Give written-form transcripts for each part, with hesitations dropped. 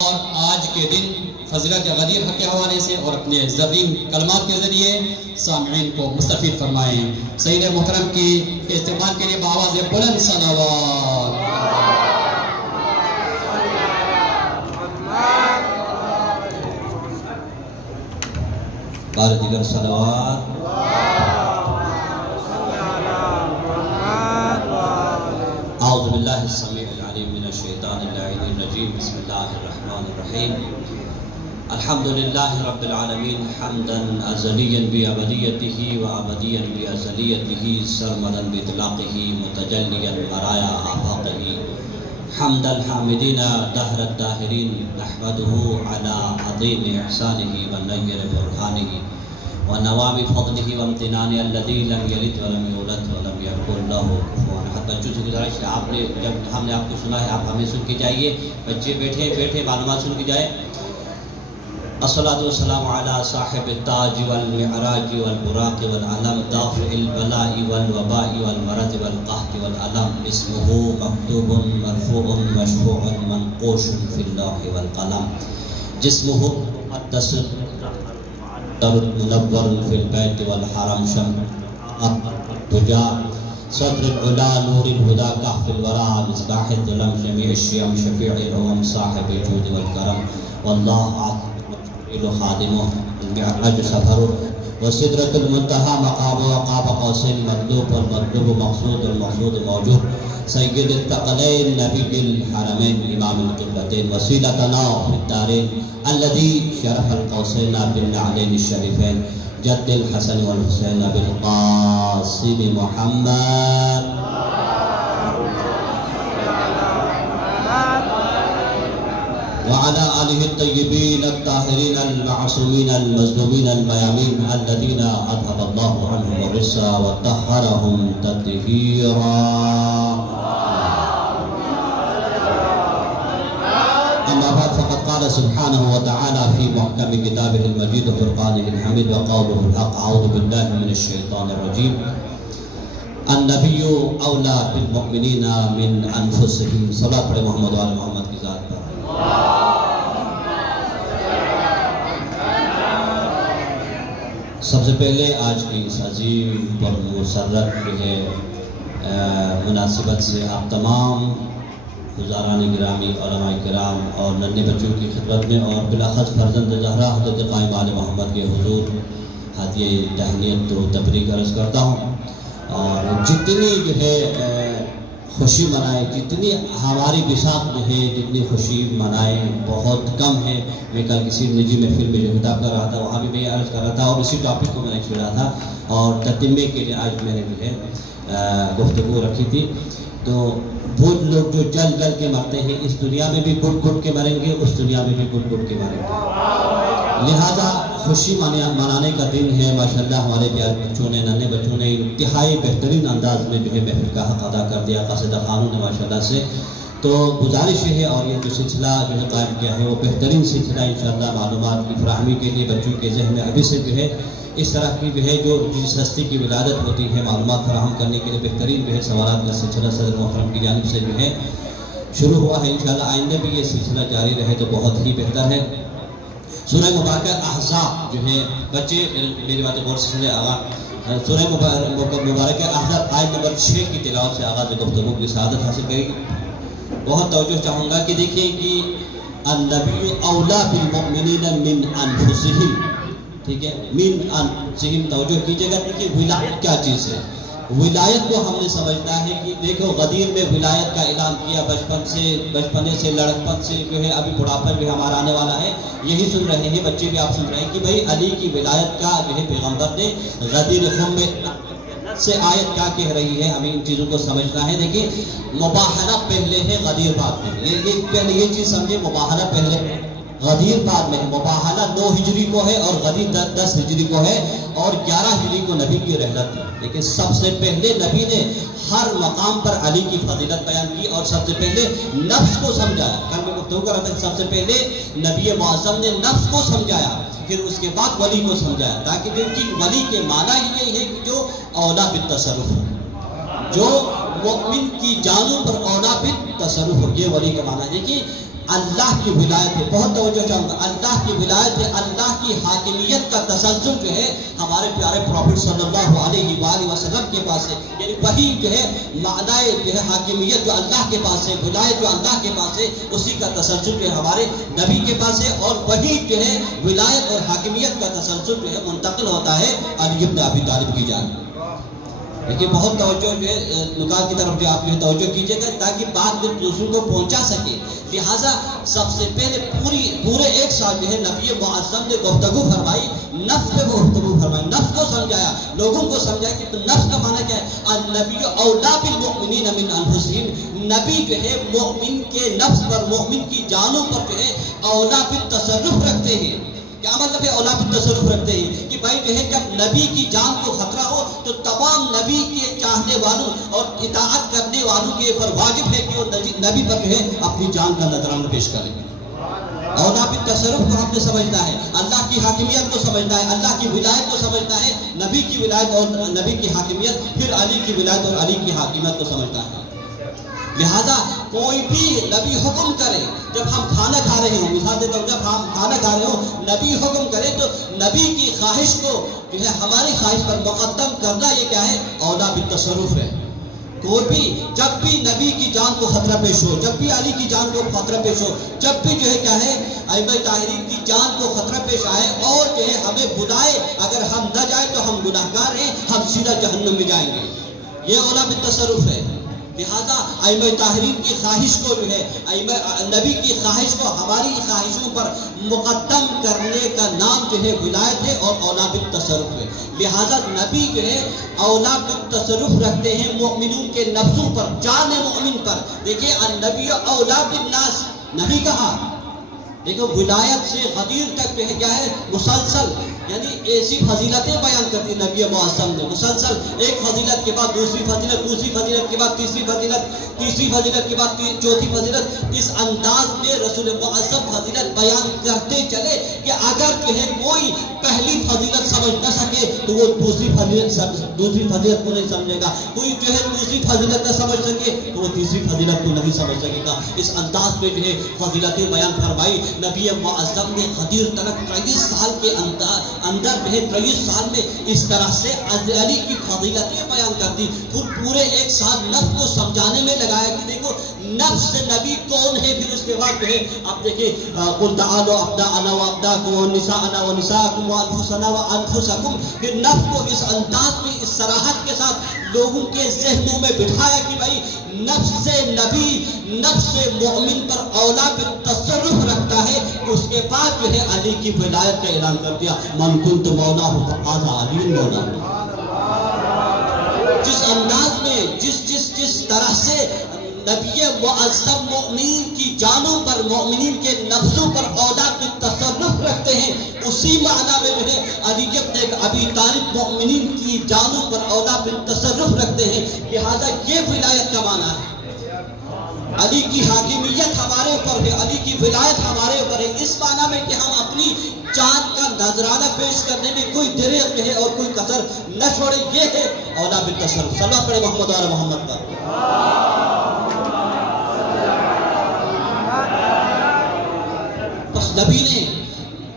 اور آج کے دن فضیلت غدیر حق کے حوالے سے اور اپنے زرین کلمات کے ذریعے سامعین کو مستفید فرمائیں۔ سید محترم کی استعمال کے لیے بآواز بلند صلوات۔ بار دیگر صلوات۔ اعوذ باللہ السمیع العلیم من الشیطان اللعین الرجیم، بسم اللہ الرحمن الرحیم۔ الحمدللہ رب العالمین حمدا ازلیا بابدیتہ وابدیا بازلیتہ سرمدا باطلاقہ متجلیا برایا آفاقہ، حمد الحامدین دہر الداہرین نحمدہ علی عظیم احسانہ ونیر برہانہ ونوام فضلہ وامتنانہ الذی لم یلد ولم یولد ولم یکن لہ کفوا احد۔ بچوں سے گزارش ہے، آپ نے جب ہم نے آپ کو سنا ہے آپ ہمیں سن کے جائیے، بچے بیٹھے معلومات سن کے جائے۔ الصلاۃ والسلام علی صاحب التاج والمعراج والبراق والعلم دافع البلاء والوباء والمرض والقحط والألم، اسمہ مکتوب مرفوع مشفوع منقوش فی اللوح والقلم، جسمہ مقدس منور فی البیت والحرم، شمع دجا صدر العلا نور الہدا کہف الورا مصباح الظلم، جمیع الشیم شفیع الامم صاحب الجود والکرم، واللہ خادمہ المعراج سفر وسدرۃ المنتہی مقام وقاب قوسین مطلوب والمطلوب مقصود المقصود موجود، سید الثقلین نبی الحرمین امام القبلتین وسیلتنا فی الدارین الذی شرف القوسین بالنعلین الشریفین، جد الحسن والحسین بالقاسم محمد وعلى آلہ الطیبین الطاہرین المعصومین المظلومین المیامین الذین اذهب اللہ عنہم الرجس وطہرہم تطہیرا۔ اما بعد فقد قال سبحانہ وتعالى في محکم کتابہ المجید وفرقانہ الحمید وقولہ الحق، اعوذ باللہ من الشیطان الرجیم، النبی اولا بالمؤمنین من انفسہم۔ صلاۃ پڑھے محمد وعلی محمد کی ذات پر۔ سب سے پہلے آج کی اس عظیم پر مسرت جو ہے مناسبت سے آپ تمام بزرگان گرامی علماء کرام اور ننھے بچوں کی خدمت میں اور بالاخص فرزند زہرا حضرت قائم آل محمد کے حضور ہدیہ تہنیت و تبریک عرض کرتا ہوں۔ اور جتنی جو ہے خوشی منائے، جتنی ہماری بساط میں ہے جتنی خوشی منائے بہت کم ہے۔ میں کل کسی نجی محفل میں جو خطاب کر رہا تھا وہاں بھی میں یہ عرض کر رہا تھا اور اسی ٹاپک کو میں نے چھیڑا تھا اور تتمے کے لیے آج میں نے جو ہے گفتگو رکھی تھی۔ تو وہ لوگ جو جل جل کے مرتے ہیں اس دنیا میں بھی گھٹ گھٹ کے مریں گے، اس دنیا میں بھی گھٹ گھٹ کے مریں گے۔ لہذا خوشی منانے کا دن ہے۔ ماشاءاللہ ہمارے پیارے بچوں نے، ننھے بچوں نے انتہائی بہترین انداز میں جو ہے محفل کا حق ادا کر دیا قاصدہ خانوں نے ماشاءاللہ سے۔ تو گزارش ہے اور یہ جو سلسلہ جو ہے قائم کیا ہے وہ بہترین سلسلہ انشاءاللہ معلومات کی فراہمی کے لیے بچوں کے ذہن میں ابھی سے جو ہے اس طرح کی جو ہے جو جس ہستی کی ولادت ہوتی ہے معلومات فراہم کرنے کے لیے بہترین جو ہے سوالات کا سلسلہ صدر محترم کی جانب سے جو ہے شروع ہوا ہے۔ انشاءاللہ آئندہ بھی یہ سلسلہ جاری رہے تو بہت ہی بہتر ہے۔ سورہ مبارکہ احزاب جو ہے، بچے میری باتیں غور سے سنیں، سورہ مبارکہ احزاب آیت نمبر 6 کی تلاوت سے آغاز گفتگو کی سعادت حاصل کرے گی۔ بہت توجہ چاہوں گا کہ دیکھیں کہ النبی اولا بالمؤمنین من انفسہم، ٹھیک ہے، من انفسہم توجہ کیجئے گا۔ دیکھیں ولایت کیا چیز ہے؟ ولایت کو ہم نے سمجھنا ہے کہ دیکھو غدیر میں ولایت کا اعلان کیا، بچپنے سے لڑکپن سے جو ہے ابھی بڑھاپا بھی ہمارا آنے والا ہے، یہی سن رہے ہیں بچے بھی آپ سن رہے ہیں کہ بھئی علی کی ولایت کا جو ہے پیغمبر نے غدیر خم میں سے آیت کیا کہہ رہی ہے، ہمیں ان چیزوں کو سمجھنا ہے۔ دیکھیں مباہلہ پہلے ہے، غدیر بعد میں ہے۔ پہلے یہ چیز سمجھے، مباہلہ پہلے غدیر بعد میں ہے۔ مباہلہ 9 ہجری کو ہے اور غدیر 10 ہجری کو ہے اور 11 ہجری کو نبی کی رحلت ہے۔ لیکن سب سے پہلے نبی نے ہر مقام پر علی کی فضیلت بیان کی اور سب سے پہلے نفس کو سمجھایا۔ کل میں گفتگو کر رہا تھا کہ سب سے پہلے نبی معظم نے نفس کو سمجھایا، پھر اس کے بعد ولی کو سمجھایا، تاکہ دیکھیں ولی کے معنی یہ ہے کہ جو اولا بالتصرف ہو، جو مؤمن کی جانوں پر اولا بالتصرف ہو، یہ ولی کا معنی ہے۔ دیکھیے اللہ کی ولایت ہے، بہت توجہ چاہوں گا، اللہ کی ولایت ہے، اللہ کی حاکمیت کا تسلسل جو ہے ہمارے پیارے پروفٹ صلی اللہ علیہ وآلہ وسلم کے پاس ہے. یعنی وہی جو ہے معنی جو ہے حاکمیت جو اللہ کے پاس ہے، ولایت جو اللہ کے پاس ہے، اسی کا تسلسل جو ہے ہمارے نبی کے پاس ہے. اور وہی جو ہے ولایت اور حاکمیت کا تسلسل جو ہے منتقل ہوتا ہے علی بن ابی طالب کی جانب. دیکھیے بہت توجہ جو ہے نکات کی طرف جو آپ جو ہے توجہ کیجیے گا تاکہ بات دوسروں کو پہنچا سکے. لہٰذا سب سے پہلے پورے ایک سال جو ہے نبی معظم نے گفتگو فرمائی، نفس پہ گفتگو فرمائی، نفس کو سمجھایا، لوگوں کو سمجھایا کہ نفس کا معنی کیا ہے. النبی اولا بالمؤمنین من انفسہم، نبی جو ہے مومن کے نفس پر، مومن کی جانوں پر جو ہے اولا بالتصرف رکھتے ہیں. کیا مطلب ہے اولا بالتصرف رکھتے ہیں؟ کہ بھائی جو ہے جب نبی کی جان کو خطرہ ہو تو تمام نبی کے چاہنے والوں اور اطاعت کرنے والوں کے اوپر واجب ہے کہ وہ نبی پر جو ہے اپنی جان کا نذرانہ پیش کریں. اولا بالتصرف کو ہم نے سمجھتا ہے، اللہ کی حاکمیت کو سمجھتا ہے، اللہ کی ولایت کو سمجھتا ہے، نبی کی ولایت اور نبی کی حاکمیت، پھر علی کی ولایت اور علی کی حاکمیت کو سمجھتا ہے. لہذا کوئی بھی نبی حکم کرے، جب ہم کھانا کھا رہے ہوں، مثال دیتا ہوں، جب ہم کھانا کھا رہے ہوں نبی حکم کرے تو نبی کی خواہش کو جو ہے ہماری خواہش پر مقدم کرنا، یہ کیا ہے؟ اولا بالتصرف ہے. کوئی بھی جب بھی نبی کی جان کو خطرہ پیش ہو، جب بھی علی کی جان کو خطرہ پیش ہو، جب بھی جو ہے کیا ہے ائمہ طاہرین کی جان کو خطرہ پیش آئے اور جو ہے ہمیں بلائے، اگر ہم نہ جائیں تو ہم گناہگار ہیں، ہم سیدھا جہنم میں جائیں گے. یہ اولا بالتصرف ہے. لہذا ائمہ طاہرین کی خواہش کو جو ہے نبی کی خواہش کو ہماری خواہشوں پر مقدم کرنے کا نام جو ہے ولایت ہے اور اولا بالتصرف ہے. لہذا نبی جو ہے اولا بالتصرف رکھتے ہیں مومنوں کے نفسوں پر، جان مومن پر. دیکھیے النبی اولا بالناس نہیں کہا، دیکھو ولایت سے غدیر تک جو ہے کیا ہے مسلسل، یعنی ایسی فضیلتیں بیان کرتی نبی معظم نے مسلسل، ایک فضیلت کے بعد دوسری فضیلت، دوسری فضیلت کے بعد تیسری فضیلت، تیسری فضیلت کے بعد چوتھی فضیلت. اس انداز میں رسول معظم فضیلت بیان کرتے چلے کہ اگر جو ہے کوئی پہلی فضیلت سمجھ نہ سکے تو وہ دوسری فضیلت کو نہیں سمجھے گا، کوئی جو ہے دوسری فضیلت نہ سمجھ سکے تو وہ تیسری فضیلت کو نہیں سمجھ سکے گا. اس انداز میں جو ہے فضیلتیں بیان فرمائی نبی معظم نے. قدیر ترک 23 سال کے اندر جو ہے 23 سال میں اس طرح سے علی کی فضیلتیں بیان کر دی. پورے ایک سال نفس کو سمجھانے میں لگایا کہ دیکھو نفس نبی کون ہے. پھر اس کے بعد جو ہے اب دیکھیں قل تعالوا ابداءنا وابداءکم ونساءنا ونساءکم وانفسنا وانفسکم. پھر نفس کو اس انداز میں اس صراحت کے ساتھ لوگوں کے ذہنوں میں بٹھایا کہ بھائی نفس نبی نفس مومن پر اولا بالتصرف رکھتا ہے. اس کے بعد جو ہے علی کی ولایت کا اعلان کر دیا، من کنت مولا فہذا علی مولا. جس انداز میں جس طرح سے نبی معظم مومنین کی جانوں پر، مومنین کے نفسوں پر اولا بالتصرف رکھتے ہیں، اسی معنی میں جو ہے علی ابن ابی طالب مومنین کی جانوں پر اولا بالتصرف رکھتے ہیں. لہذا یہ ولایت کا معنی ہے. علی کی حاکمیت ہمارے اوپر ہے، علی کی ولایت ہمارے اوپر ہے، اس معنی میں کہ ہم اپنی جان کا نذرانہ پیش کرنے میں کوئی دریغ ہے اور کوئی کسر نہ چھوڑے. یہ ہے اولا بالتصرف. صلوات پڑھیں محمد و محمد پر. بس نبی نے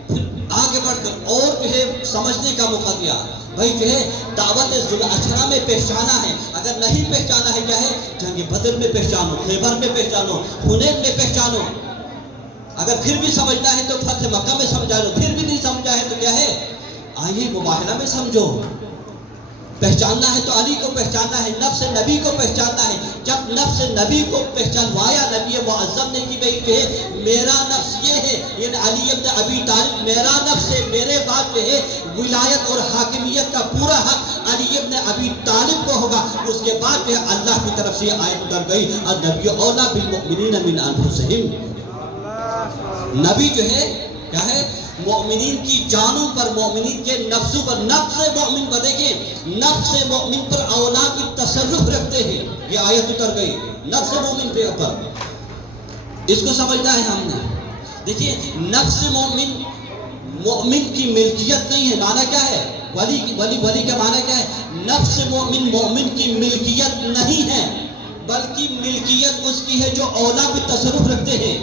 پھر آگے بڑھ کر اور جو ہے سمجھنے کا موقع دیا. بھائی جو ہے دعوت ذوالعشرہ میں پہچانا ہے، اگر نہیں پہچانا ہے کیا ہے جنگ بدر میں پہچانو، خیبر میں پہچانو، حنین میں پہچانو. اگر پھر بھی سمجھنا ہے تو فتح مکہ میں سمجھا لو، پھر بھی نہیں سمجھا ہے تو کیا ہے آئیے مباہلہ میں سمجھو. پہچاننا ہے تو علی کو پہچاننا ہے، نفس نبی کو پہچاننا ہے. جب نفس نبی کو پہچانوایا نبی معظم نے کہ بھئی کہ میرا نفس یہ ہے، یعنی علی ابن ابی طالب میرا نفس ہے، میرے بعد جو ہے ولایت اور حاکمیت کا پورا حق علی ابن ابی طالب کو ہوگا. اس کے بعد جو ہے اللہ کی طرف سے آیت اتر گئی النبی اولا بالمؤمنین من انفسہم. نبی جو ہے کیا ہے مومنین کی جانوں پر، مومنین کے نفسوں پر، نفس مومن پر. دیکھیں نفس مومن پر اولا کی تصرف رکھتے ہیں. یہ آیت اتر گئی نفس مومن پہ اوپر. اس کو سمجھنا ہے ہم نے. دیکھیے نفس مومن کی ملکیت نہیں ہے. معنی کیا ہے ولی کا معنی کیا ہے؟ نفس مومن کی ملکیت نہیں ہے، بلکہ ملکیت اس کی ہے جو اولا کی تصرف رکھتے ہیں.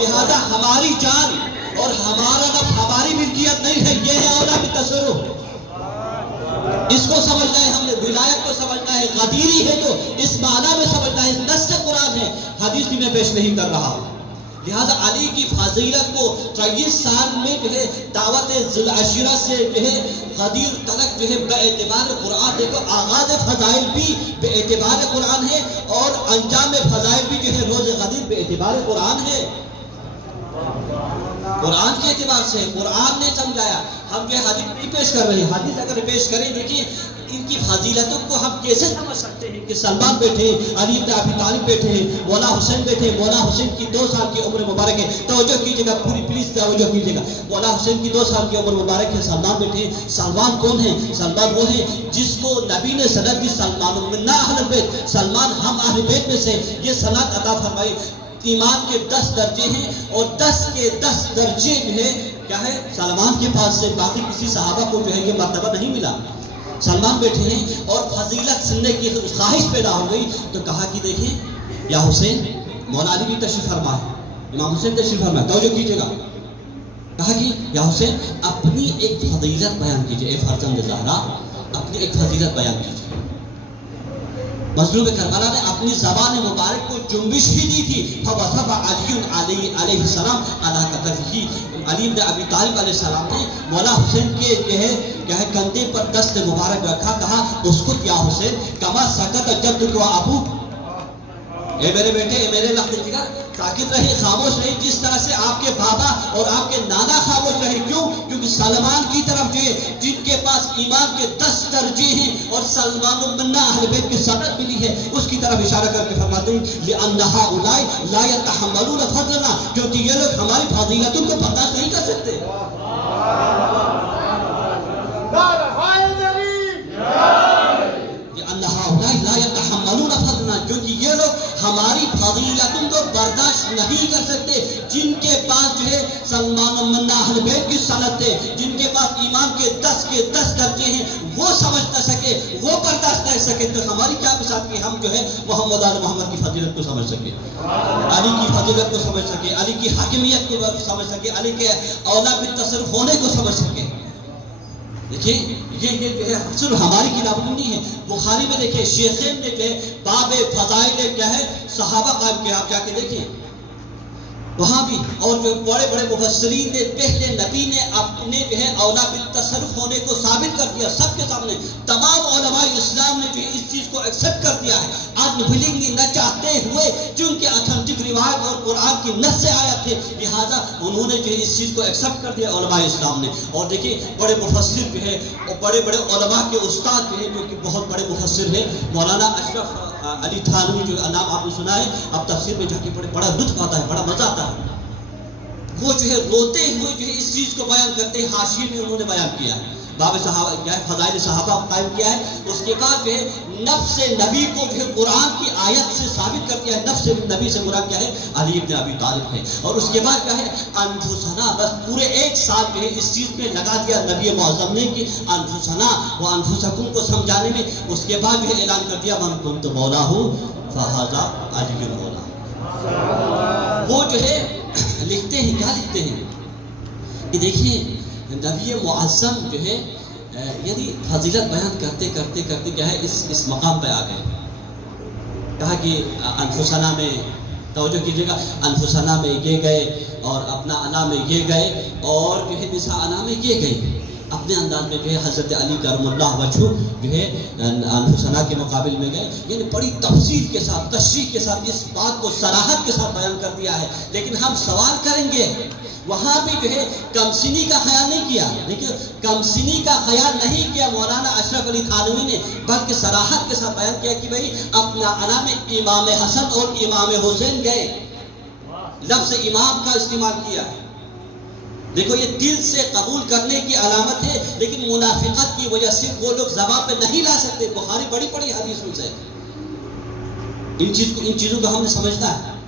لہذا ہماری جان اور ہمارا نفس ہماری ملکیت نہیں ہے، یہ ہے اولا بالتصرف۔ اس کو سمجھنا ہے، ہم نے ولایت کو سمجھنا ہے، غدیری ہے جو اس معنی میں سمجھنا ہے، نص قرآن ہے، حدیث بھی میں پیش نہیں کر رہا۔ لہذا علی کی فضیلت کو 23 سال میں جو ہے دعوت ذی العشرہ سے جو ہے غدیر تلک جو ہے بے اعتبار قرآن، دیکھو آغاز فضائل بھی بے اعتبار قرآن ہے اور انجام فضائل بھی جو ہے روز غدیر بے اعتبار قرآن ہے۔ قرآن کے اعتبار سے قرآن نے سمجھایا، ہم جو حدیث نہیں پیش کر رہے ہیں، حدیث اگر پیش کریں دیکھیے ان کی فضیلتوں کو ہم کیسے سمجھ سکتے ہیں کہ سلمان بیٹھے، علی بن ابی طالب بیٹھے ہیں، مولا حسین بیٹھے، مولا حسین کی 2 سال کی عمر مبارک ہے، توجہ کیجئے گا پوری پلیز توجہ کیجئے گا، مولا حسین کی 2 سال کی عمر مبارک ہے، سلمان بیٹھے ہیں۔ سلمان کون ہے؟ سلمان وہ ہے جس کو نبی نے سند دی، سلمان منا اہل بیت، سلمان ہم اہل بیت میں سے یہ سند عطا فرمائی۔ ایمان کے 10 درجے ہیں اور 10 کے 10 درجے جو ہے کیا ہے سلمان کے پاس سے، باقی کسی صحابہ کو جو ہے یہ مرتبہ نہیں ملا۔ سلمان بیٹھے ہیں اور فضیلت سننے کی خواہش پیدا ہو گئی تو کہا کہ دیکھیں یا حسین، مولا علی بھی تشریف فرما ہے، امام حسین تشریف فرما ہے، توجہ کیجئے گا، کہا کہ یا حسین اپنی ایک فضیلت بیان کیجئے، اے فرزند زہرا اپنی ایک فضیلت بیان کیجئے۔ مظلوم کربلا نے اپنی زبان مبارک کو جنبش ہی دی تھی، فوصف علی علیہ السلام علی کتفہ، علی بن ابی طالب علیہ السلام نے مولا حسین کے جو ہے کندھے پر دست مبارک رکھا، کہا اسکت یا حسین کما سکت جدک و ابوک، اے میرے بیٹے، اے میرے لخت جگر ساکت رہے، خاموش رہے، جس طرح سے آپ کے بابا اور آپ کے نانا خاموش رہے۔ کیوں؟ کیونکہ سلمان کی طرف جو ہے جن کے پاس ایمان کے 10 درجے ہیں اور سلمان منا اہل بیت کی سند ملی ہے، اس کی طرف اشارہ کر کے فرماتے ہیں لِأَنَّ هَؤُلَاءِ لَا يَتَحَمَّلُونَ فَضْلَنَا، کیونکہ یہ لوگ ہماری فضیلتوں کو برداشت نہیں کر سکتے۔ کیونکہ یہ لوگ ہماری فضیلتوں کو برداشت نہیں کر سکتے۔ جن کے پاس جو ہے سلمان منا اہل بیت کی سند ہے، جن کے پاس ایمان کے 10 درجے ہیں، وہ سمجھ نہ سکے، وہ برداشت نہیں سکے، تو ہماری کیا بساط کہ ہم جو ہے محمد آل محمد کی فضیلت کو سمجھ سکے، علی کی فضیلت کو سمجھ سکے، علی کی حاکمیت کو سمجھ سکے، علی کے اولا بالتصرف ہونے کو سمجھ سکے۔ دیکھیں یہ جو ہے صرف ہماری کتابوں میں نہیں ہے، بخاری میں دیکھیں شیخین نے جو ہے باب فضائل کیا ہے صحابہ قائم کیا، آپ جا کے دیکھیں وہاں بھی، اور جو بڑے بڑے مفسرین نے، پہلے نبی نے اپنے جو ہے اولا بالتصرف ہونے کو ثابت کر دیا سب کے سامنے، تمام علماء اسلام نے جو اس چیز کو ایکسپٹ کر دیا ہے، انویلنگلی نہ چاہتے ہوئے، چونکہ اتھینٹک روایت اور قرآن کی نص سے آیت تھے، لہٰذا انہوں نے جو ہے اس چیز کو ایکسپٹ کر دیا علماء اسلام نے۔ اور دیکھیں بڑے مفسر جو ہے اور بڑے بڑے علماء کے استاد جو ہے جو کہ بہت بڑے مفسر ہیں، مولانا اشرف علی تھانوی جو نام آپ نے سنا ہے، اب تفسیر میں جا کے بڑا لطف آتا ہے، بڑا مزہ آتا ہے، وہ جو ہے روتے ہوئے جو ہے اس چیز کو بیان کرتے ہیں، حاشیے میں انہوں نے بیان کیا ہے، باب صحابہ کیا ہے فضائل صحابہ قائم کیا ہے، اس کے بعد جو ہے نفس نبی کو جو ہے قرآن کی آیت سے ثابت کر دیا ہے، نفس نبی سے مراد کیا ہے علی بن ابی طالب ہے، اور اس کے بعد کیا ہے انفسنا، بس پورے 1 سال جو ہے اس چیز پہ لگا دیا نبی معظم نے کہ انفسنا و انفسکم کو سمجھانے میں، اس کے بعد جو ہے اعلان کر دیا من کنت مولا ہوں فہذا علی مولا۔ وہ جو ہے لکھتے ہیں، کیا لکھتے ہیں کہ دیکھیے نبی معظم جو ہے یعنی فضیلت بیان کرتے کرتے کرتے کیا ہے اس مقام پہ آ گئے، کہا کہ انفسنا میں، توجہ کیجئے گا، انفسنا میں یہ گئے اور اپنا انا میں یہ گئے اور جو ہے نساء انا میں یہ گئے، اپنے انداز میں جو ہے حضرت علی کرم اللہ وجہہ جو ہے انفسنا کے مقابل میں گئے، یعنی بڑی تفصیل کے ساتھ تشریح کے ساتھ اس بات کو صراحت کے ساتھ بیان کر دیا ہے۔ لیکن ہم سوال کریں گے، وہاں بھی جو ہے کمسنی کا خیال نہیں کیا، دیکھیے کمسنی کا خیال نہیں کیا مولانا اشرف علی تھانوی نے، بلکہ صراحت کے ساتھ بیان کیا کہ بھئی اپنا انا میں امام حسن اور امام حسین گئے، لفظ امام کا استعمال کیا ہے۔ دیکھو یہ دل سے قبول کرنے کی علامت ہے، لیکن منافقت کی وجہ سے وہ لوگ زبان پہ نہیں لا سکتے، بخاری بڑی بڑی حدیثوں سے ان چیزوں کو ہم نے سمجھنا ہے،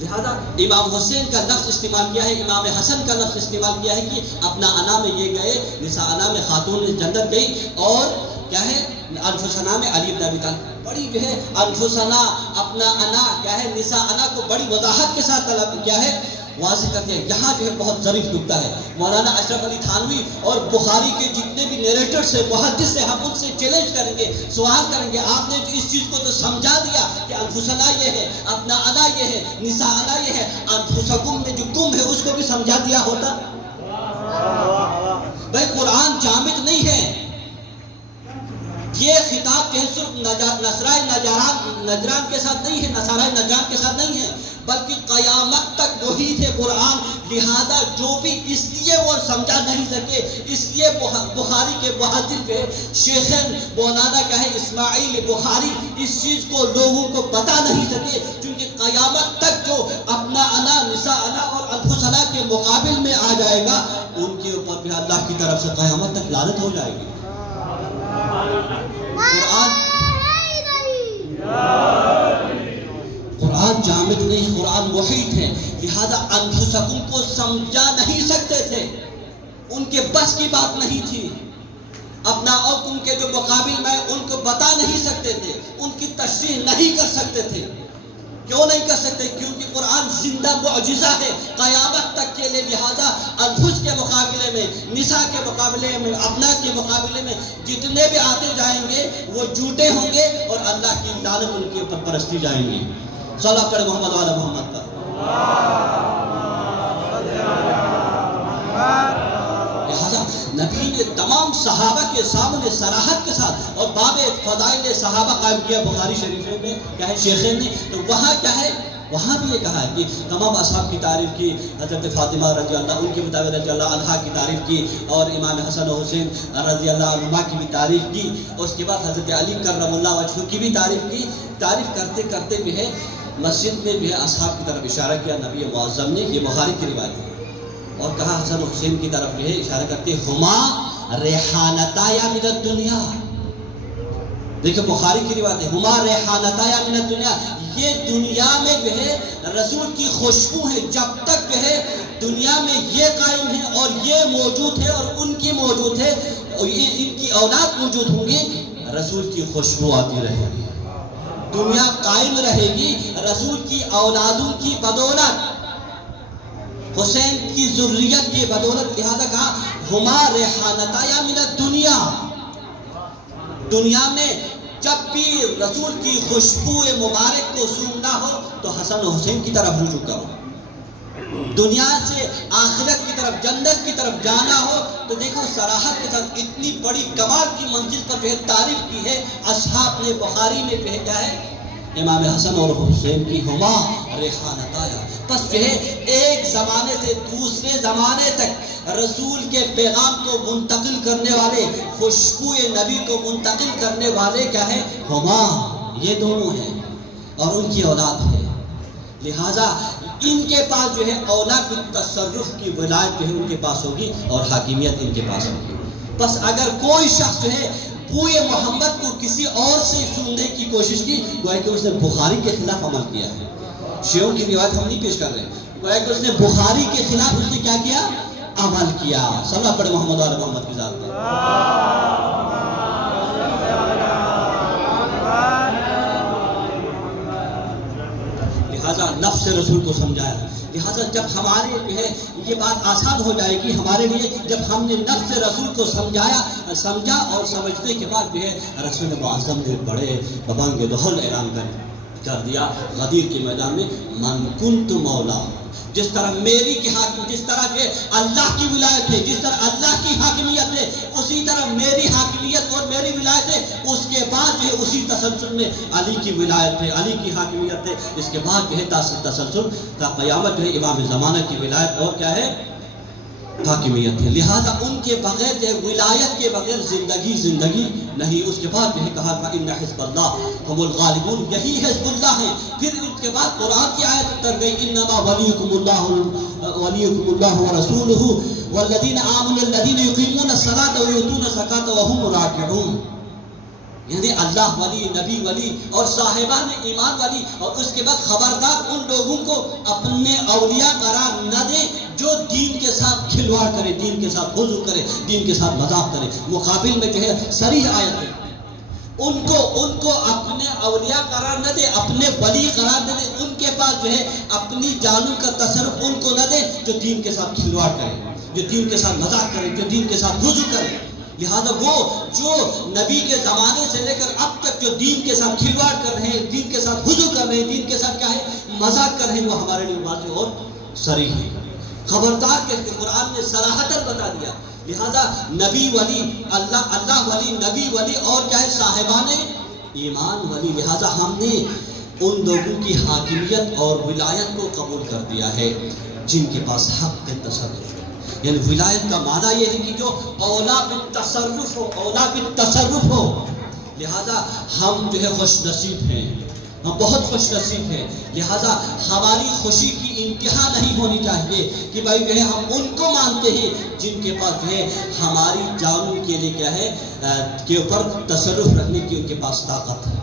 لہذا امام حسین کا لفظ استعمال کیا ہے، امام حسن کا لفظ استعمال کیا ہے کہ اپنا انا میں یہ گئے، نساء انا میں خاتون جنت گئی، اور کیا ہے انفسنا میں علی بن ابی طالب، بڑی جو ہے انفسنا اپنا انا کیا ہے نساء انا کو بڑی وضاحت کے ساتھ طلب کیا ہے واضح کرتے ہیں. یہاں جو ہے بہت ظریف نکتہ ہے. مولانا اشرف علی تھانوی اور بخاری کے جتنے بھی نیریٹرز ہیں محدث سے ہم ان سے چیلنج کریں گے, سوال کریں گے, آپ نے جو اس چیز کو تو سمجھا دیا کہ انفسنا یہ ہے, اپنا انا یہ ہے, نساءنا یہ ہے, انفسکم میں جو کم ہے اس کو بھی سمجھا دیا ہوتا. بھائی قرآن جامد نہیں ہے. یہ خطاب جو ہے صرف نصرائے نجران کے ساتھ نہیں ہے, نصارائے نجران کے ساتھ نہیں ہے, بلکہ قیامت تک وہی تھے قرآن. لہذا جو بھی اس لیے وہ سمجھا نہیں سکے, اس لیے بخاری کے محدث ہے شیخین مولانا کہے اسماعیل بخاری اس چیز کو لوگوں کو بتا نہیں سکے, کیونکہ قیامت تک جو اپنا انا, نساء انا اور انفسنا کے مقابل میں آ جائے گا, ان کے اوپر بھی اللہ کی طرف سے قیامت تک لعنت ہو جائے گی. قرآن جامد نہیں, قرآن محیط ہے. لہذا انفسکم کو سمجھا نہیں سکتے تھے, ان کے بس کی بات نہیں تھی. اپنا اور ان کے جو مقابل میں ان کو بتا نہیں سکتے تھے, ان کی تشریح نہیں کر سکتے تھے. کیوں نہیں کر سکتے؟ کیونکہ قرآن زندہ معجزہ ہے قیامت تک کے لیے. لہذا انفس کے مقابلے میں, نساء کے مقابلے میں, اپنا کے مقابلے میں جتنے بھی آتے جائیں گے وہ جھوٹے ہوں گے اور اللہ کی لعنت ان کے اوپر برستی جائیں گی. صلی کرے محمد والا محمد پر. لہذا نبی نے تمام صحابہ کے سامنے صراحت کے ساتھ اور باب فضائل صحابہ قائم کیا بخاری شریف میں. کیا ہے شیخین نے, تو وہاں کیا ہے, وہاں بھی یہ کہا ہے کہ تمام اصحاب کی تعریف کی, حضرت فاطمہ رضی اللہ ان کے مطابق رضی اللہ عنہا کی تعریف کی, اور امام حسن و حسین رضی اللہ عنہما کی بھی تعریف کی, اور اس کے بعد حضرت علی کرم اللہ وجہہ کی بھی تعریف کی. تعریف کرتے کرتے بھی ہے مسجد میں بھی ہے اصحاب کی طرف اشارہ کیا نبی معظم نے. یہ بخاری کی روایت ہے. اور کہا حسن و حسین کی طرف بھی ہے اشارہ کرتے ہما ریحانتایا من الدنیا. دیکھیں بخاری کی روایت ہے ہما ریحانتایا من الدنیا, یہ دنیا میں جو ہے رسول کی خوشبو ہے. جب تک جو ہے دنیا میں یہ قائم ہے اور یہ موجود ہے اور ان کی موجود ہے, ان کی اولاد موجود ہوں گی, رسول کی خوشبو آتی رہے گی. دنیا قائم رہے گی رسول کی اولادوں کی بدولت, حسین کی ذریت کی بدولت. لہذا کہا ہما ریحانتایا من الدنیا. دنیا میں جب بھی رسول کی خوشبو مبارک کو سونگنا ہو تو حسن و حسین کی طرف رجوع کرو. دنیا سے آخرت کی طرف, جنت کی طرف جانا ہو تو دیکھو صراحت کے ساتھ اتنی بڑی کمال کی منزل پر جو ہے تعریف کی ہے اصحاب نے. بخاری میں کیا ہے امام حسن اور حسین کی ہما ریحانتایا. پس جو ہے ایک زمانے سے دوسرے زمانے تک رسول کے پیغام کو منتقل کرنے والے, خوشبو نبی کو منتقل کرنے والے کیا ہے ہما, یہ دونوں ہیں, اور ان کی اولاد ہے. لہٰذا ان کے پاس جو ہے اولاد کی تصرف کی ولایت جو ہے ان کے پاس ہوگی اور حاکمیت ان کے پاس ہوگی. بس اگر کوئی شخص جو ہے بوئے محمد کو کسی اور سے سننے کی کوشش کی, گویا کہ اس نے بخاری کے خلاف عمل کیا ہے. شیعوں کی روایت ہم نہیں پیش کر رہے, گویا کہ اس نے بخاری کے خلاف اس نے کیا کیا, عمل کیا. صلی اللہ پڑھے محمد والا محمد کی ذات پر. لہذا نفس رسول کو سمجھایا. لہذا جب ہمارے جو ہے یہ بات آسان ہو جائے گی ہمارے لیے, جب ہم نے نفس رسول کو سمجھا اور سمجھنے کے بعد جو ہے رسول معظم نے بڑے ببانگ دہل اعلان کر دیا غدیر کے میدان میں, من کنت مولا. جس طرح میری کی حاکم, جس طرح کہ اللہ کی ولایت ہے, جس طرح اللہ کی حاکمیت ہے, اسی طرح میری حاکمیت اور میری ولایت ہے. اس کے بعد جو ہے اسی تسلسل میں علی کی ولایت ہے, علی کی حاکمیت ہے. اس کے بعد جو ہے تسلسل کا قیامت جو ہے امام زمانہ کی ولایت اور کیا ہے حاکمیت ہے. لہذا ان کے بغیر جو ہے ولایت کے بغیر زندگی نہیں. اس کے بعد جو ہے کہا فإن حزب اللہ هم الغالبون, یہی حزب اللہ ہے. پھر اس کے بعد قرآن کی آیت اتر گئی انما ولیکم اللہ ورسولہ والذین آمنوا الذین یقیمون الصلاۃ ویؤتون الزکاۃ وهم راکعون. یعنی اللہ ولی, نبی ولی اور صاحبان ایمان ولی. اور اس کے بعد خبردار ان لوگوں کو اپنے اولیاء قرار نہ دے جو دین کے ساتھ کھلواڑ کرے, دین کے ساتھ غزو کرے, دین کے ساتھ مذاق کرے. مقابل میں جو ہے صریح آیت ہے ان کو اپنے اولیاء قرار نہ دے، اپنے ولی قرار نہ دے، ان کے پاس جو ہے اپنی جانوں کا تصرف ان کو نہ دے جو دین کے ساتھ کھلواڑ کرے، جو دین کے ساتھ مذاق کرے، جو دین کے ساتھ ہزو کرے۔ لہذا وہ جو نبی کے زمانے سے لے کر اب تک جو دین کے ساتھ کھلواڑ کر رہے ہیں، دین کے ساتھ ہزو کر رہے ہیں، دین کے ساتھ کیا ہے مذاق کر رہے ہیں، وہ ہمارے لیے واضح اور صریح ہے، خبردار کہ قرآن نے صراحتاً بتا دیا۔ لہذا نبی ولی، اللہ ولی، نبی ولی اور کیا ہے صاحبان ایمان ولی، لہذا ہم نے ان لوگوں کی حاکمیت اور ولایت کو قبول کر دیا ہے جن کے پاس حق تصرف ہے۔ یعنی ولایت کا معنی یہ ہے کہ جو اولا بالتصرف ہو، اولا بالتصرف ہو۔ لہذا ہم جو ہے خوش نصیب ہیں، ہم بہت خوش نصیب ہیں۔ لہذا ہماری خوشی کی انتہا نہیں ہونی چاہیے کہ بھائی جو ہے ہم ان کو مانتے ہیں جن کے پاس جو ہے ہماری جانوں کے لیے کیا ہے کے اوپر تصرف رکھنے کی ان کے پاس طاقت ہے۔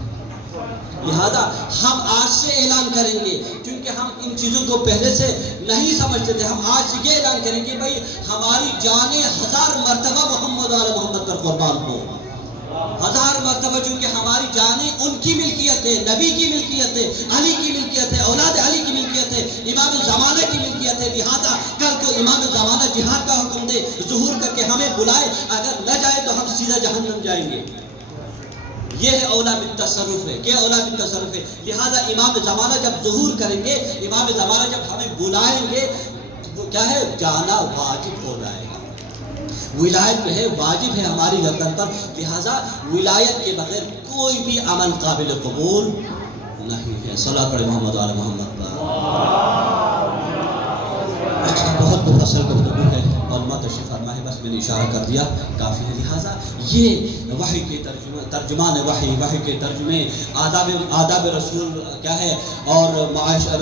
لہذا ہم آج سے اعلان کریں گے، کیونکہ ہم ان چیزوں کو پہلے سے نہیں سمجھتے تھے، ہم آج سے یہ اعلان کریں گے بھائی ہماری جانیں 1000 مرتبہ محمد وعلی محمد پر قربان ہو، 1000 مرتبہ، چونکہ ہماری جانیں ان کی ملکیت ہے، نبی کی ملکیت ہے، علی کی ملکیت ہے، اولاد علی کی ملکیت ہے، امام زمانہ کی ملکیت ہے۔ لہذا کل کو امام زمانہ جہاد کا حکم دے، ظہور کر کے ہمیں بلائے، اگر نہ جائے تو ہم سیدھا جہنم جائیں گے۔ یہ ہے اولا بالتصرف ہے، کیا اولا بالتصرف ہے۔ لہذا امام زمانہ جب ظہور کریں گے، امام زمانہ جب ہمیں بلائیں گے، وہ کیا ہے جانا واجب ہو جائے گا۔ ولایت جو ہے واجب ہے ہماری گردن پر، لہذا ولایت کے بغیر کوئی بھی عمل قابل قبول نہیں ہے۔ صلاۃ پڑھے محمد وعلی محمد پر۔ بہت مفصل گفتگو ہے، علماء تشریف فرما ہے، بس میں نے اشارہ کر دیا کافی ہے۔ لہٰذا یہ وحی کے ترجمان وحی کے ترجمے، آداب رسول کیا ہے، اور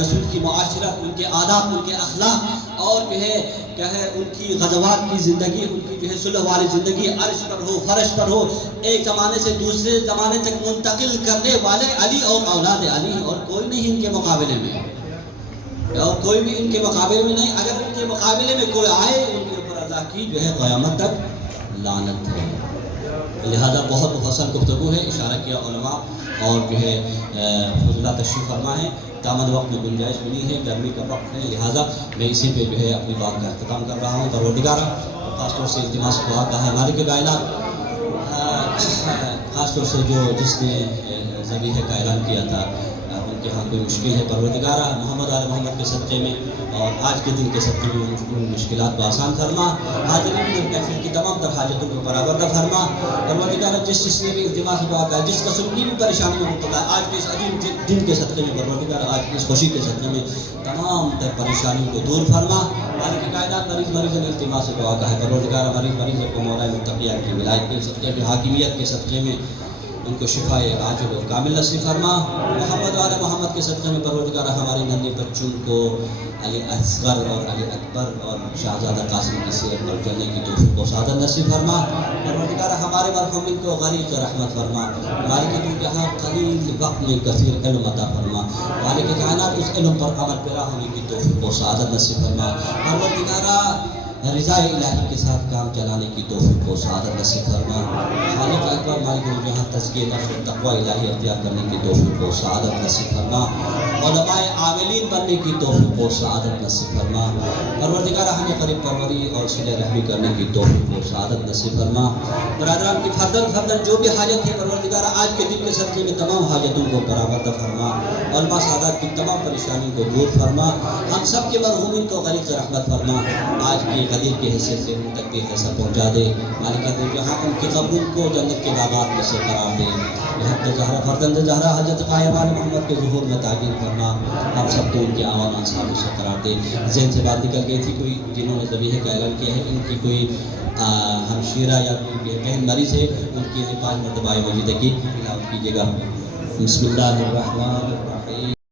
رسول کی معاشرت، ان کے آداب، ان کے اخلاق، اور جو ہے کیا ہے ان کی غزوات کی زندگی، ان کی جو ہے صلح والی زندگی، عرش پر ہو، فرش پر ہو، ایک زمانے سے دوسرے زمانے تک منتقل کرنے والے علی اور اولاد علی، اور کوئی نہیں ان کے مقابلے میں، اور کوئی بھی ان کے مقابلے میں نہیں۔ اگر ان کے مقابلے میں کوئی آئے، ان کے اوپر اللہ کی جو ہے قیامت تک لعنت ہے۔ لہذا بہت مفصل گفتگو ہے، اشارہ کیا علماء، اور جو ہے فضلہ تشریف فرما ہے، دامن وقت میں گنجائش ملی ہے، گرمی کا وقت ہے، لہذا میں اسی پہ جو ہے اپنی بات کا اختتام کر رہا ہوں۔ پروردگارہ خاص طور سے التماس دعا کا ہے مالک کائنات، خاص طور سے جس نے ذبیحہ کا اعلان کیا تھا، ان کے ہاں کوئی مشکل ہے، پروردگارہ محمد آل محمد کے صدقے میں اور آج کے دن کے صدقے میں ان مشکلات کو آسان فرما، حاضرین میں محفل کی تمام تر حاجتوں کو برآورد فرما۔ پروردگارہ جس نے بھی التماس دعا کا ہے، جس قسم کی بھی پریشانی میں مبتلا ہے، آج کے اس عظیم دن کے صدقے میں پروردگارہ آج کی اس خوشی کے صدقے میں تمام تر پریشانیوں کو دور فرما۔ مالک کائنات مریض التماس دعا کا ہے، پروردگارہ مریض کو مولا متقیہ کی ولایت کے صدقے میں، حاکمیت کے صدقے میں ان کو شفا عاجل و کامل نصیب فرما۔ محمد وعلی محمد کے صدقے میں پروردگارہ ہمارے ننھے بچوں کو علی اصغر اور علی اکبر اور شہزادہ قاسم کی سیرت پر چلنے کی توفیق و سعادت نصیب فرما۔ پروردگارہ ہمارے مرحومین کو غریق رحمت فرما۔ مالک تو جہاں قلیل وقت میں کثیر علم عطا فرما۔ مالک کائنات اس علم پر عمل پیرا ہونے کی توفیق و سعادت نصیب فرما۔ پروردگارہ رضا الہی کے ساتھ کام چلانے کی توفیق و سعادت نصیب فرما۔ خالق اکبر مالک جہاں تزکیہ نفس و تقوی الہی اختیار کرنے کی توفیق و سعادت نصیب فرما۔ علماء عاملین بننے کی توفیق و سعادت نصیب فرما۔ پروردگارہ ہمیں قریب پروری اور صلہ رحمی کرنے کی توفیق و سعادت نصیب فرما۔ برادران کی فردن جو بھی حاجت ہے پروردگارہ آج کے دن کے صدقے میں تمام حاجتوں کو برآورد فرما۔ علماء سادات کی تمام پریشانیوں کو دور فرما۔ ہم سب کے مرحومین کو غریق رحمت فرما۔ آج کی غدیر کی حیثیت سے ان تک بھی حصہ پہنچا دے۔ مالک جہاں ان کی قبروں کو جنت کے باغات میں سے قرار دے۔ حضرت زہرا فرزند زہرا حضرت قائمہ محمد کے ظہور میں تعین فرما۔ ہم سب کو ان کے عوام انصار میں سے قرار دے۔ ذہن سے بات نکل گئی تھی، کوئی جنہوں نے ذبیحہ کا اعلان کیا ہے، ان کی کوئی ہمشیرہ یا کوئی بہن مریض ہے، ان کے لیے 5 مرتبہ موجودگی ان کیجیے گا۔ بسم اللہ الرحمن الرحیم۔